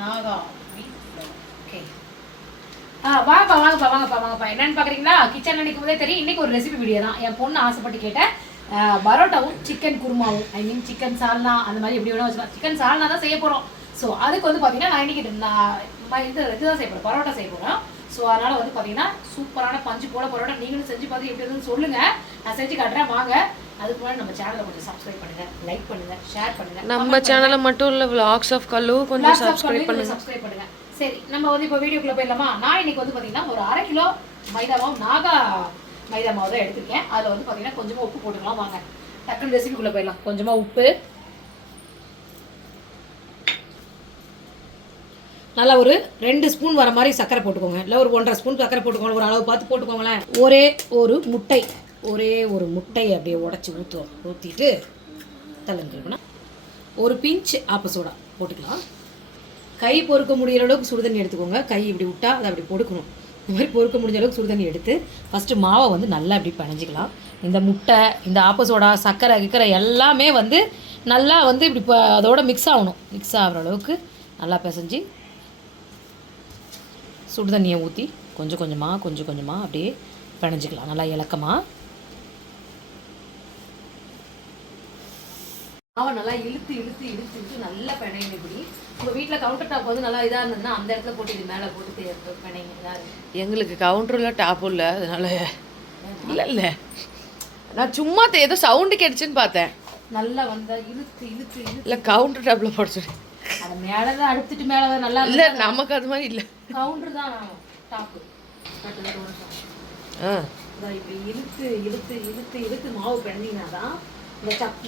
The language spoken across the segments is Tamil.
நாகா ஓகே. வாங்கப்பா என்னன்னு பார்க்குறீங்களா? கிச்சன் நினைக்கும் போதே தெரியும். இன்றைக்கி ஒரு ரெசிபி வீடியோ தான். என் பொண்ணு ஆசைப்பட்டு கேட்டேன். பரோட்டாவும் சிக்கன் குருமாவும், ஐ மீன் சிக்கன் சால்னா, அந்த மாதிரி எப்படி வேணா வச்சுக்கலாம். சிக்கன் சால்னா தான் செய்ய போகிறோம். ஸோ அதுக்கு வந்து பார்த்தீங்கன்னா நான் இன்றைக்கி இதுதான் செய்ய போகிறேன், பரோட்டா செய்ய போகிறோம். ஸோ அதனால் வந்து பார்த்தீங்கன்னா சூப்பரான பஞ்சு போல பரோட்டா நீங்களும் செஞ்சு பார்த்து எப்படி இருக்குன்னு சொல்லுங்கள். நான் செஞ்சு காட்டுறேன் வாங்க. அதுக்கு முன்னாடி நம்ம சேனலை கொஞ்சம் சப்ஸ்கிரைப் பண்ணுங்கள், லைக் பண்ணுங்கள், ஷேர் பண்ணுங்கள். நம்ம சேனலை மட்டும் இல்லை, vlogs of கல்லு கொஞ்சம் சப்ஸ்கிரைப் பண்ணுங்கள். சரி, நம்ம வந்து இப்போ வீடியோக்குள்ளே போயிடலாமா? நான் இன்னைக்கு வந்து பார்த்தீங்கன்னா ஒரு 1/2 கிலோ மைதாவும் நாகா மைதா மாவு தான் எடுத்திருக்கேன். அதில் வந்து பார்த்தீங்கன்னா கொஞ்சமாக உப்பு போட்டுக்கலாம். வாங்க டக்குனு ரெசிபிக்குள்ளே போயிடலாம். கொஞ்சமாக உப்பு, நல்லா ஒரு 2 ஸ்பூன் வர மாதிரி சர்க்கரை போட்டுக்கோங்க. இல்லை ஒரு 1.5 ஸ்பூன் சர்க்கரை போட்டுக்கோங்க. ஒரு அளவு பார்த்து போட்டுக்கோங்களேன். ஒரே ஒரு முட்டை அப்படியே உடச்சி ஊற்றிட்டு தள்ளுங்கன்னா ஒரு பிஞ்ச் ஆப்ப சோடா போட்டுக்கலாம். கை பொறுக்க முடிகிற அளவுக்கு சுடுதண்ணி எடுத்துக்கோங்க. கை இப்படி விட்டால் அதை அப்படி பொறுக்கணும். இந்த மாதிரி பொறுக்க முடிஞ்ச அளவுக்கு சுடுதண்ணி எடுத்து ஃபஸ்ட்டு மாவை வந்து நல்லா அப்படி பிணைஞ்சிக்கலாம். இந்த முட்டை, இந்த ஆப்ப சோடா, சர்க்கரை எல்லாமே வந்து நல்லா வந்து இப்படி அதோட மிக்ஸ் ஆகணும். மிக்ஸ் ஆகிற அளவுக்கு நல்லா பிசைஞ்சு சுடுதண்ணியை ஊற்றி கொஞ்சம் கொஞ்சமாக அப்படியே பிணைஞ்சிக்கலாம். நல்லா இலக்கமாக மாவை நல்லா இழுத்து நல்லா பிணைங்க. இப்படி உங்கள் வீட்டில் கவுண்டர் டாப் வந்து நல்லா இதாக இருந்ததுன்னா அந்த இடத்துல போட்டு இது மேலே போட்டு பிணைங்க. எங்களுக்கு கவுண்டரில் டாப்பும் இல்லை, அதனால இல்லை நான் சும்மா ஏதோ சவுண்டு கேட்டுச்சுன்னு பார்த்தேன். நல்லா வந்தால் இழுத்து இல்லை கவுண்டர் டாப்பில் போட்டுருக்கேன். அது மேலே தான் அடுத்துட்டு மேலே தான் நல்லா இல்லை, நமக்கு அது மாதிரி இல்லை. கவுண்டர் தான் டாப்பு. இப்படி இழுத்து மாவு பிணைஞ்சிங்கன்னா தான்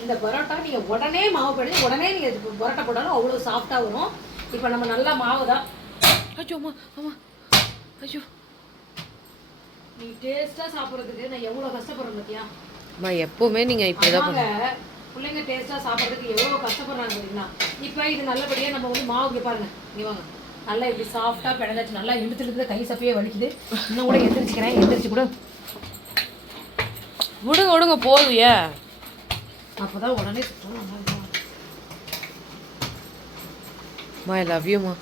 இந்த பரோட்டா நீங்கள் உடனே மாவு பிணைஞ்சி உடனே நீங்கள் பரோட்டா போட்டாலும் அவ்வளோ சாஃப்டாக வரும். இப்போ நம்ம நல்லா மாவு தான். ஐயோ நீ டேஸ்ட்டாக சாப்பிட்றதுக்கு நான் எவ்வளோ கஷ்டப்படுறேன் பார்த்தியா? எப்போவுமே நீங்கள் இப்படி தான் பிள்ளைங்க டேஸ்ட்டாக சாப்பிட்றதுக்கு எவ்வளோ கஷ்டப்படுறாங்க பார்த்தீங்கன்னா. இப்போ இது நல்லபடியாக நம்ம வந்து மாவுக்கு பாருங்கள். நீ வாங்க நல்லா இப்படி சாஃப்டாக பிணைஞ்சாச்சு. நல்லா இழுத்து கை சப்பையே வலிக்குது. இன்னும் கூட எந்திரிச்சு கூட விடுங்க போதும். அப்போ தான் உடனே ஐ லவ் யூமா.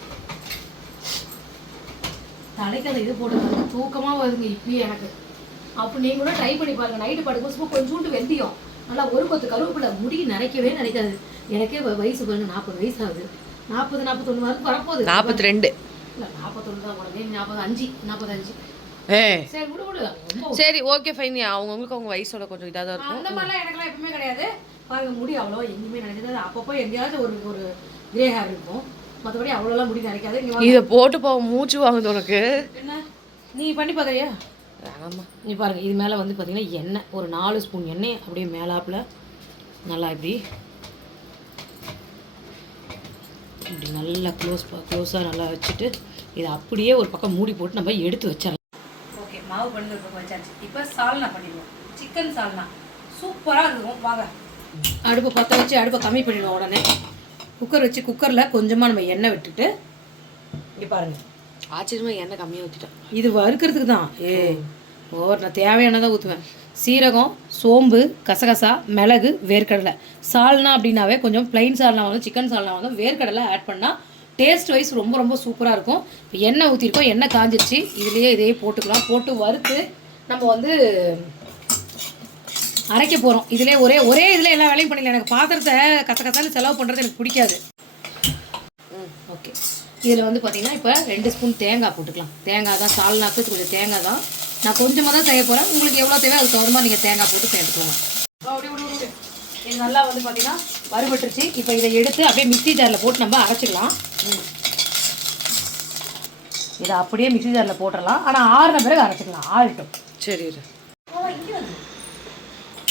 தலைக்கு அந்த இது போட்டு தூக்கமாக வருதுங்க இப்பயே எனக்கு. அப்போ நீங்கள் கூட ட்ரை பண்ணி பாருங்கள். நைட்டு படுக்கும் கொஞ்சோண்டு வெந்தயம், நல்லா ஒரு கொத்து கருவேப்பிலை, முடி நினைக்கவே நினைக்காது. எனக்கே வயசு பாருங்க, 40 வயசு ஆகுது. 40-41 வரைக்கும் வரப்போகுது. 42 இல்லை 41 தான் உடனே 45. சரி விடு. சரி ஓகே ஃபைன். அவங்களுக்கு அவங்க வயசோட கொஞ்சம் இதாக தான் இருக்கும். அந்த மாதிரிலாம் எனக்குலாம் எப்பவுமே கிடையாது. பாருங்க முடி அவ்வளோ எங்கேயுமே நினைக்காது. அப்பப்போ எங்கேயாவது ஒரு கிரே ஹேர் இருக்கும். மற்றபடி அவ்வளோலாம் முடி நினைக்காது. இதை போட்டு மூச்சு வாங்குது உனக்கு. என்ன நீ பண்ணி பார்க்குறியா? ஆமாம். நீ பாருங்கள், இது மேலே வந்து பார்த்தீங்கன்னா எண்ணெய் ஒரு 4 ஸ்பூன் எண்ணெய் அப்படியே மேலாப்பில் நல்லா இப்படி நல்லா க்ளோஸாக நல்லா வச்சுட்டு இதை அப்படியே ஒரு பக்கம் மூடி போட்டு நம்ம எடுத்து வச்சிடலாம். ஓகே, மாவு பண்ணி ஒரு பக்கம் வச்சாச்சு. இப்போ சால்னா பண்ணிடுவோம். சிக்கன் சால்னா சூப்பராக இருக்கும். வாங்க அடுப்பை பற்ற வச்சு அடுப்பை கம்மி பண்ணிடுவோம். உடனே குக்கர் வச்சு குக்கரில் கொஞ்சமாக நம்ம எண்ணெய் விட்டுட்டு இங்கே பாருங்கள். ஆச்சரியமாக எண்ணெய் கம்மியாக ஊற்றிட்டேன். இது வறுக்கிறதுக்கு தான். நான் தேவையானதான் ஊற்றுவேன். சீரகம், சோம்பு, கசகசா, மிளகு, வேர்க்கடலை. சால்னா அப்படின்னாவே கொஞ்சம் பிளைன் சால்னா வந்து சிக்கன் சால்னா வந்து வேர்க்கடலை ஆட் பண்ணால் டேஸ்ட் வைஸ் ரொம்ப சூப்பராக இருக்கும். இப்போ எண்ணெய் ஊற்றிருக்கோம், எண்ணெய் காஞ்சிச்சு. இதையே போட்டுக்கலாம். போட்டு வறுத்து நம்ம வந்து அரைக்க போகிறோம். இதிலே ஒரே இதில் எல்லா வேலையும் பண்ணிடலாம். எனக்கு பாத்திரத்தை கசகசான்னு செலவு பண்ணுறது எனக்கு பிடிக்காது. ஓகே, இதில் வந்து பார்த்திங்கன்னா இப்போ 2 ஸ்பூன் தேங்காய் போட்டுக்கலாம். தேங்காய் தான் சால்னாக்கு கொஞ்சம் தேங்காய் தான். நான் கொஞ்சமாக தான் செய்ய போகிறேன். உங்களுக்கு எவ்வளோ தேவை அதுக்கு தகுந்த மாதிரி நீங்கள் தேங்காய் போட்டு சேர்த்துக்கோங்க. இது நல்லா வந்து பார்த்திங்கன்னா வறுபட்டுருச்சு. இப்போ இதை எடுத்து அப்படியே மிக்ஸி ஜாரில் போட்டு நம்ம அரைச்சிக்கலாம். இதை அப்படியே மிக்ஸி ஜாரில் போட்டுடலாம். ஆனால் ஆறின பிறகு அரைச்சிக்கலாம். ஆறிட்டோம். சரி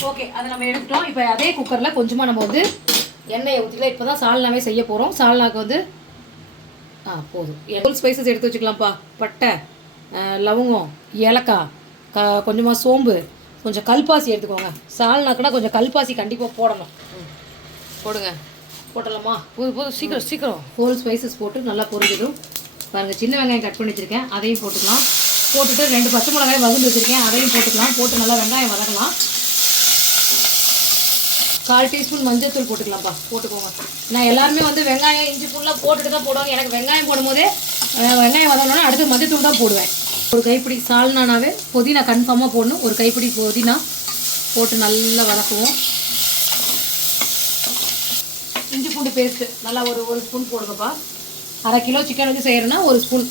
ஓகே, அதை நம்ம எடுத்துட்டோம். இப்போ அதே குக்கரில் கொஞ்சமாக நம்ம வந்து எண்ணெயை ஊற்றிக்கலாம். இப்போ தான் சால்னாவே செய்ய போகிறோம். சால்னாக்கு வந்து போதும். ஹோல் ஸ்பைசஸ் எடுத்து வச்சுக்கலாம்ப்பா. பட்டை, லவங்கம், ஏலக்காய், கொஞ்சமாக சோம்பு, கொஞ்சம் கல்பாசி எடுத்துக்கோங்க. சால்னாக்குன்னா கொஞ்சம் கல்பாசி கண்டிப்பாக போடணும். போட்டலாமா? சீக்கிரம் ஹோல் ஸ்பைசஸ் போட்டு நல்லா பொரிஞ்சிடும். பாருங்கள், சின்ன வெங்காயம் கட் பண்ணி வச்சுருக்கேன், அதையும் போட்டுக்கலாம். போட்டுட்டு 2 பச்சை மிளகாயும் வதந்து வச்சுருக்கேன், அதையும் போட்டுக்கலாம். போட்டு நல்லா வெங்காயம் வதக்கலாம். 1/4 டீஸ்பூன் மஞ்சள் தூள் போட்டுக்கலாம்ப்பா, போட்டுக்கோங்க. நான் எல்லாருமே வந்து வெங்காயம் இஞ்சி பூண்டுலாம் போட்டுட்டு தான் போடுவாங்க. எனக்கு வெங்காயம் போடும்போதே வெங்காயம் வதங்கினோன்னா அடுத்து மஞ்சள் தூள் தான் போடுவேன். ஒரு கைப்பிடி சால்னாவே புதினா கன்ஃபார்மாக போடணும். ஒரு கைப்பிடி புதினா போட்டு நல்லா வதக்குவோம். இஞ்சி பூண்டு பேஸ்ட்டு நல்லா ஒரு ஸ்பூன் போடுங்கப்பா. 1/2 கிலோ சிக்கன் வந்து செய்கிறேன்னா 1 ஸ்பூன்.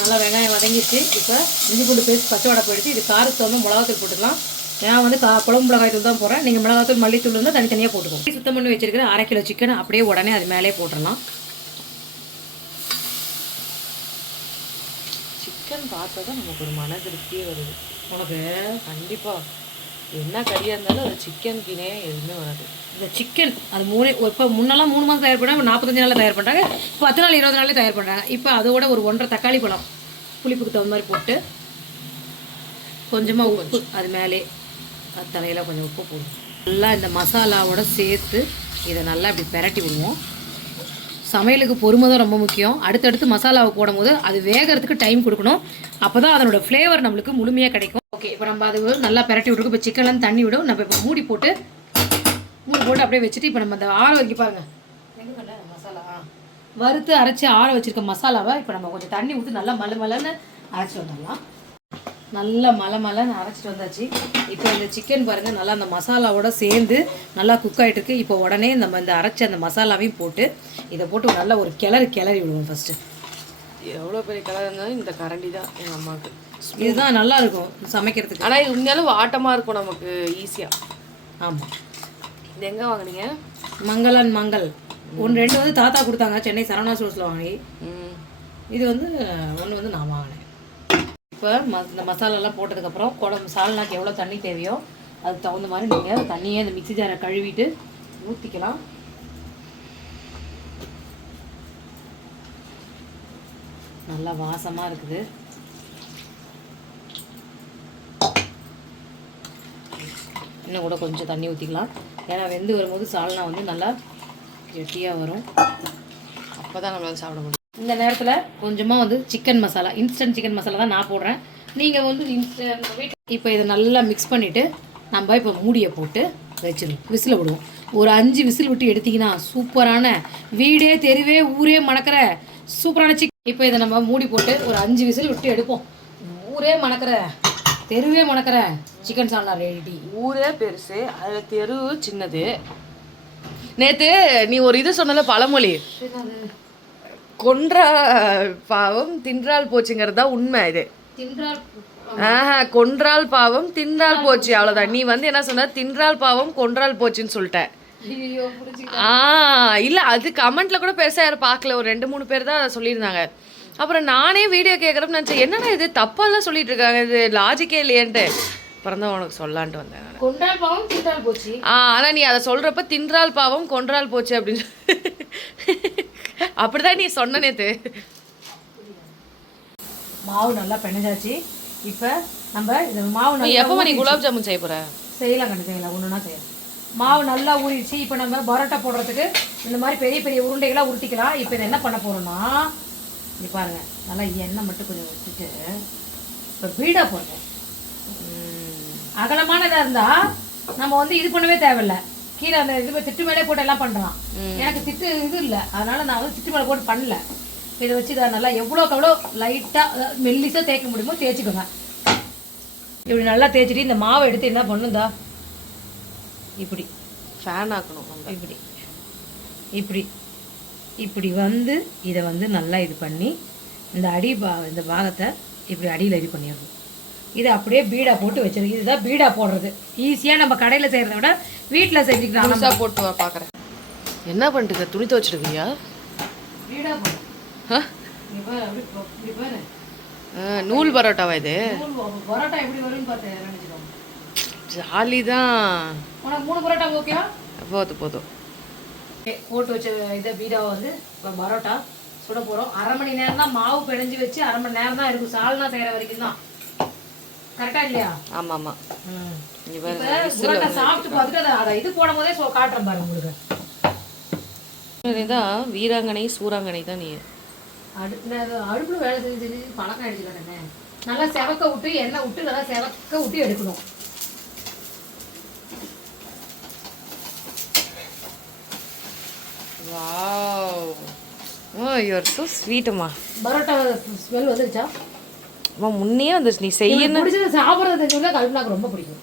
நல்லா வெங்காயம் வதங்கிடுச்சு. இப்போ இஞ்சி பூண்டு பேஸ்ட் பச்சை வடை போயிடுச்சு. இது காரத்துக்கு வந்து மிளகாத்தூள் போட்டுக்கலாம். நான் வந்து குழம்பு மிளகாய்த்தூள் தான் போடுறேன். நீங்கள் மிளகாத்தூள் மல்லித்தூள் இருந்தால் தனித்தனியாக போட்டுக்கோங்க. சுத்தம் பண்ணி வச்சிருக்கிற 1/2 கிலோ சிக்கன் அப்படியே உடனே அது மேலே போட்டுடலாம். சிக்கன் பார்த்தா தான் நமக்கு ஒரு மன திருப்தியே வருது. உனக்கு கண்டிப்பாக என்ன கறியாக இருந்தாலும் அது சிக்கனுக்குனே எதுவுமே வராது. இந்த சிக்கன் அது இப்போ முன்னெல்லாம் 3 மாதம் தயார் பண்ணாங்க, 45 நாளில் தயார் பண்ணுறாங்க. 10 நாள் 20 நாள்லேயே தயார் பண்ணுறாங்க. இப்போ அதோட ஒரு 1.5 தக்காளி பழம் புளிப்புக்கு தகுந்த மாதிரி போட்டு கொஞ்சமாக உப்பு அது மேலே அது தலையில் கொஞ்சம் உப்பு போடுவோம். நல்லா இந்த மசாலாவோட சேர்த்து இதை நல்லா இப்படி பெரட்டி விடுவோம். சமையலுக்கு பொறுமை தான் ரொம்ப முக்கியம். அடுத்தடுத்து மசாலாவை போடும் போது அது வேகிறதுக்கு டைம் கொடுக்கணும். அப்போ தான் அதனோட ஃப்ளேவர் நம்மளுக்கு முழுமையாக கிடைக்கும். ஓகே, இப்போ நம்ம அது நல்லா பெரட்டி விட்டுருக்கோம். இப்போ சிக்கன்லாம் தண்ணி விடும். நம்ம இப்போ மூடி போட்டு அப்படியே வச்சுட்டு இப்போ நம்ம அந்த ஆற வைக்க பாருங்கள். எங்கே மசாலா வறுத்து அரைச்சி ஆற வச்சுருக்க மசாலாவை இப்போ நம்ம கொஞ்சம் தண்ணி ஊற்றி நல்லா மலன்னு அரைச்சிட்டு வந்துடலாம். நல்லா மலன்னு அரைச்சிட்டு வந்தாச்சு. இப்போ இந்த சிக்கன் பாருங்கள் நல்லா அந்த மசாலாவோட சேர்ந்து நல்லா குக் ஆகிட்டு இருக்கு. இப்போ உடனே நம்ம இந்த அரைச்சி அந்த மசாலாவையும் போட்டு இதை போட்டு நல்லா ஒரு கிளறி விடுவோம். ஃபஸ்ட்டு எவ்வளோ பெரிய கலர் இருந்தாலும் இந்த கரண்டி தான் எங்கள் அம்மாவுக்கு. இதுதான் நல்லா இருக்கும் சமைக்கிறதுக்கு. ஆனால் இது உண்மையாலும் வாட்டமாக இருக்கும் நமக்கு ஈஸியாக. ஆமாம். இது எங்கே வாங்கினீங்க? மங்கள் 1-2 வந்து தாத்தா கொடுத்தாங்க, சென்னை சரவணா ஸ்டோர்ஸில் வாங்கி. இது வந்து 1 வந்து நான் வாங்கினேன். இப்போ இந்த மசாலாலாம் போட்டதுக்கப்புறம் குழம்பு சால்னாக்கு எவ்வளோ தண்ணி தேவையோ அதுக்கு தகுந்த மாதிரி நீங்கள் தண்ணியை இந்த மிக்ஸி ஜாரை கழுவிட்டு ஊற்றிக்கலாம். நல்லா வாசமாக இருக்குது. இன்னும் கூட கொஞ்சம் தண்ணி ஊற்றிக்கலாம். ஏன்னா வெந்து வரும்போது சால்னா வந்து நல்லா கெட்டியாக வரும். அப்போ தான் நம்மளால சாப்பிட முடியும். இந்த நேரத்தில் கொஞ்சமாக வந்து chicken masala, instant chicken masala தான் நான் போடுறேன். நீங்கள் வந்து இப்போ இதை நல்லா மிக்ஸ் பண்ணிவிட்டு நம்ம இப்போ மூடியை போட்டு வச்சிருவோம். விசில் விடுவோம். ஒரு 5 விசில் விட்டு எடுத்திங்கன்னா சூப்பரான வீடே தெருவே ஊரே மணக்கிற சூப்பரான சிக்கன். இப்போ இதை நம்ம மூடி போட்டு ஒரு 5 விசில் விட்டு எடுப்போம். ஊரே மணக்கிற தெருவே மணக்கிற சிக்கன் சால்னா ரெடி. ஊரே பெருசு, அதில் தெரு சின்னது. நேற்று நீ ஒரு இது சொன்னல பழமொழி, கொன்றா பாவம் தின்றால் போச்சுங்கிறது தான் உண்மை. இது கொன்றால் பாவம் தின்றால் போச்சு, அவ்வளோதான். நீ வந்து என்ன சொன்ன, தின்றால் பாவம் கொன்றால் போச்சுன்னு சொல்லிட்ட. இல்லை, அது கமெண்ட்ல கூட பெருசாக யாரும் பார்க்கல, ஒரு 2-3 பேர் தான் சொல்லியிருந்தாங்க. அப்புறம் நானே வீடியோ கேட்குறப்ப நினச்சேன், என்னடா இது தப்பாலாம் சொல்லிட்டு இருக்காங்க, இது லாஜிக்கே இல்லையன்ட்டு. அப்புறம் தான் உனக்கு சொல்லான்ட்டு வந்தேன். ஆனால் நீ அதை சொல்கிறப்ப தின்றால் பாவம் கொன்றால் போச்சு அப்படின்னு அப்படிதான் நீ சொன்ன நேத்து. மாவு நல்லா பெனஞ்சாச்சு. இப்போ நம்ம இந்த மாவு எப்போ நீ குலாப் ஜாமுன் செய்ய போகிற? செய்யலாம் கண்டு செய்யலாம், ஒன்றுனா செய்யலாம். மாவு நல்லா ஊறிடுச்சு. இப்போ நம்ம பரோட்டா போடுறதுக்கு இந்த மாதிரி பெரிய பெரிய உருண்டைகளாக உருட்டிக்கலாம். இப்போ இதை என்ன பண்ண போகிறோம்னா, இங்கே பாருங்கள், நல்லா எண்ணெய் மட்டும் கொஞ்சம் வச்சுட்டு இப்போ பீடா போடுறோம். அகலமானதாக இருந்தால் நம்ம வந்து இது பண்ணவே தேவையில்லை, கீழே அந்த இது திட்டு மேலே போட்டு எல்லாம் பண்ணுறான். எனக்கு திட்டு இது இல்லை, அதனால் நான் வந்து திட்டு மேலே போட்டு பண்ணல. இதை வச்சு இதை நல்லா எவ்வளோக்கு எவ்வளோ லைட்டாக மெல்லிசாக தேய்க்க முடியுமோ தேய்ச்சிக்கோங்க. இப்படி நல்லா தேய்ச்சிட்டு இந்த மாவை எடுத்து என்ன பண்ணுதா, இப்படி ஃபேன் ஆக்கணும். இப்படி இப்படி இப்படி வந்து இதை வந்து நல்லா இது பண்ணி இந்த இந்த பாகத்தை இப்படி அடியில் இது பண்ணிடணும். இதை அப்படியே பீடா போட்டு வச்சிருக்கு. இதுதான் பீடா போடுறது. ஈஸியாக நம்ம கடையில் செய்கிறத விட வீட்டில் செஞ்சுக்கலாம். போட்டு வா பார்க்குறேன். என்ன பண்ணிட்டு துணி துவச்சிருக்கியா? பீடா போடு. நூல் பரோட்டாவா இது? பரோட்டா எப்படி வரும்னு பார்த்தேன், நினைச்சிக்கோங்க. ஜாலி தான். உனக்கு 3 பரோட்டா ஓகேவா? போதும். போட்டு வச்ச இதை பீடாவை வந்து இப்போ பரோட்டா சுட போகிறோம். 1/2 மணி நேரம் தான் மாவு பிணைஞ்சு வச்சு 1/2 மணி நேரம் தான் இருக்கும் சால்னா செய்கிற வரைக்கும் தான். கரெக்டாக இல்லையா? ஆமாம். பரோட்டா சாப்பிட்டு பார்த்துட்டு அதை இது போடும் போதே காட்டுறேன் பாருங்க உங்களுக்கு. தான் வீராங்கனை சூறாங்கனை தான் நீ. அடுப்பில் வேலை செஞ்சு பழக்கம் ஆயிடுச்சு தானே. நல்லா செவக்க விட்டு எண்ணெய் விட்டு நல்லா செவக்க விட்டு எடுக்கணும். Wow, oh you are so ஸ்வீட்மா. பரோட்டா ஸ்மெல் வந்துருச்சா? அம்மா முன்னையே வந்துருச்சு. நீ செய்யணும் பிடிச்சது சாப்பிட்றது தெரிஞ்சவங்க கல்பனாக்கு ரொம்ப பிடிக்கும்.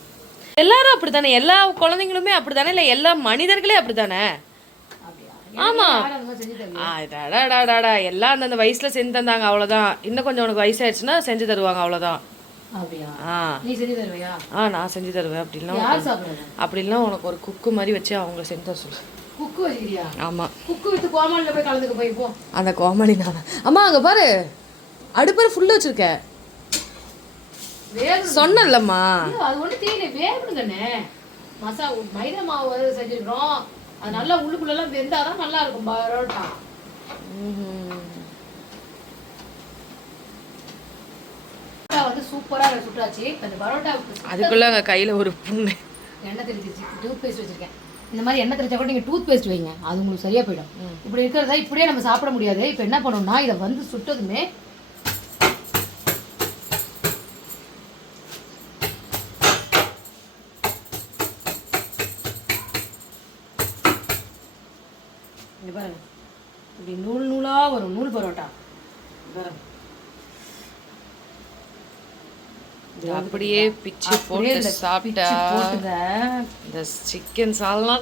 எல்லாரும் அப்படித்தானே, எல்லா குழந்தைங்களுமே அப்படித்தானே, இல்லை எல்லா மனிதர்களே அப்படித்தானே. ஆமா, அடாடாடாடா எல்லாம் அந்தந்த வயசுல செஞ்சு தந்தாங்க அவ்வளோதான். இன்னும் கொஞ்சம் உனக்கு வயசாயிடுச்சுன்னா செஞ்சு தருவாங்க அவ்வளோதான். நான் செஞ்சு தருவேன். அப்படிலாம் உனக்கு ஒரு குக்கு மாதிரி வச்சு அவங்க செஞ்சு தர சொல்லு. குக்கு வச்சிக்கிறியா? ஆமா, குக்கு வித்து கோமாளில போய் கலந்துக்க போய் போ. அந்த கோமாளி நான். அம்மா அங்க பாரு, அடுப்பறை ஃபுல்லா வச்சிருக்க. சொன்னல்லம்மா, அது ஒண்ணு தெரியல. வேகணுங்கண்ணே, மைதா மாவு செஞ்சிருக்கிறோம். அது நல்லா உள்ளுக்குள்ளெல்லாம் வெந்தாதான் நல்லா இருக்கும் பரோட்டா. வந்து சூப்பரா சுட்டாச்சு. அந்த பரோட்டா அதுக்குள்ள அங்க கையில ஒரு புண்ணு எண்ணெய் தெரிஞ்சிச்சு. டூத் பேஸ்ட் வச்சிருக்கேன். இந்த மாதிரி எண்ணெய் தெரிஞ்சா கூட நீங்க டூத் பேஸ்ட் வைங்க, அது உங்களுக்கு சரியா போயிடும். இப்படி இருக்கிறதா இப்படியே நம்ம சாப்பிட முடியாது. இப்போ என்ன பண்ணணும்னா இதை வந்து சுட்டதுமே பாருங்க, இப்படி நூல் நூலா வரும். நூல் பரோட்டா அப்படியே பிச்சு போட்டு சாப்பிட்டா இந்த சிக்கன் சால்னா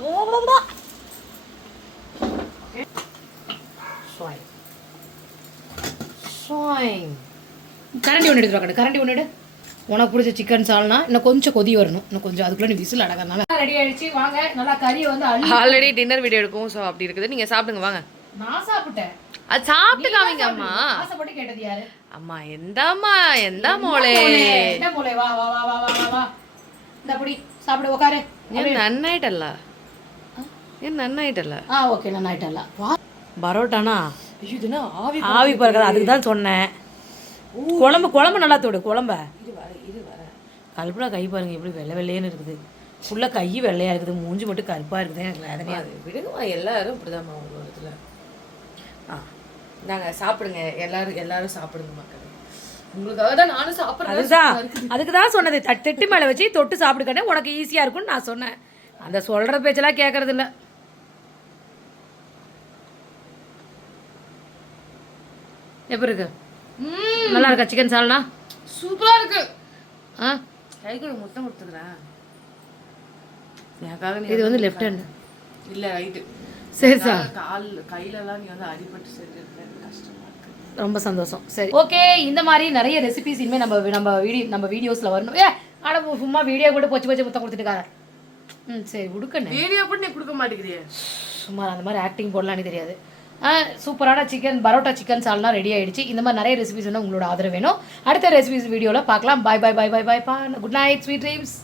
கரண்டி ஒன்று எடுத்துருவாங்க. கரண்டி ஒன்று எடு. உனக்கு பிடிச்ச சிக்கன் சால்னா இன்னும் கொஞ்சம் கொதி வரணும். இன்னும் கொஞ்சம் அதுக்குள்ள நீ விசில் அடங்கறனால ரெடி ஆயிடுச்சு. வாங்க, நல்லா கறியை வந்து ஆல்ரெடி டின்னர் வீடியோ எடுக்கும். ஸோ அப்படி இருக்குது. நீங்க சாப்பிடுங்க வாங்க. நான் சாப்பிட்டேன். அது சாப்பிட்டு காமிங்க அம்மா. ஆசைப்பட்டு கேட்டது யாரு? அம்மா எந்தாம்மா, எந்தா மோளே, என்ன மோளே, வா வா வா வா வா வா. இந்த அப்படி சாப்பிடு, உட்காரு. ஏன் நன்னாயிட்டல்ல? ஏன் நன்னாயிட்டல்ல? ஓகே, நன்னாயிட்டல்ல. பரோட்டானா இதுனா ஆவி பறக்குது. அதுக்கு தான் சொன்னேன். குழம்பு நல்லா தோடு. குழம்ப கல்பனா கை பாருங்க எப்படி வெள்ளை வெள்ளையன்னு இருக்குது. ஃபுல்லாக கை வெள்ளையா இருக்குது, மூஞ்சி மட்டும் கருப்பாக இருக்குது. எனக்கு வேதனையா இருக்குது. விடுங்கம்மா, எல்லாரும் இப்படிதாம்மா உங்கள் இடத்துல. நாங்கள் சாப்பிடுங்க, எல்லாரும் சாப்பிடுங்க மக்கள். உங்களுக்காக தான் நானும் சாப்பிட்றேன். அதுக்கு தான் சொன்னது, தட்டு மேலே வச்சு தொட்டு சாப்பிடுக்கனே உனக்கு ஈஸியாக இருக்கும்னு நான் சொன்னேன். அந்த சொல்கிற பேச்செல்லாம் கேட்கறது இல்லை. எப்படி இருக்கு? நல்லா இருக்கா சிக்கன் சால்னா? சூப்பராக இருக்கு. கைக்குள்ள முட்டை கொடுத்துக்கிறேன் எனக்காக. இது வந்து லெஃப்ட் ஹேண்ட் இல்லை, ரைட்டு. சரி சார், கையிலலாம் நீ வந்து அடிபட்டு செஞ்சுருக்கேன். கஷ்டமா இருக்கு. ரொம்ப சந்தோஷம். சரி, ஓகே. இந்த மாதிரி நிறைய ரெசிபிஸ் இனிமேல் நம்ம வீடியோஸில் வரணும். சும்மா வீடியோ கூட போச்சு முத்தம் கொடுத்துட்டுக்கார. சரி உடுக்கண்ணே, வீடியோ கூட நீ கொடுக்க மாட்டேங்கிறிய. சும்மா அந்த மாதிரி ஆக்டிங் போடலான்னு தெரியாது. சூப்பரான பரோட்டா சிக்கன் சால்னா ரெடி ஆயிடுச்சு. இந்த மாதிரி நிறைய ரெசிபிஸ் வந்து உங்களோட ஆதரவு வேணும். அடுத்த ரெசிபிஸ் வீடியோவில் பார்க்கலாம். பாய் பாய் பாய் பாய் பாய் பா. Good night, sweet dreams.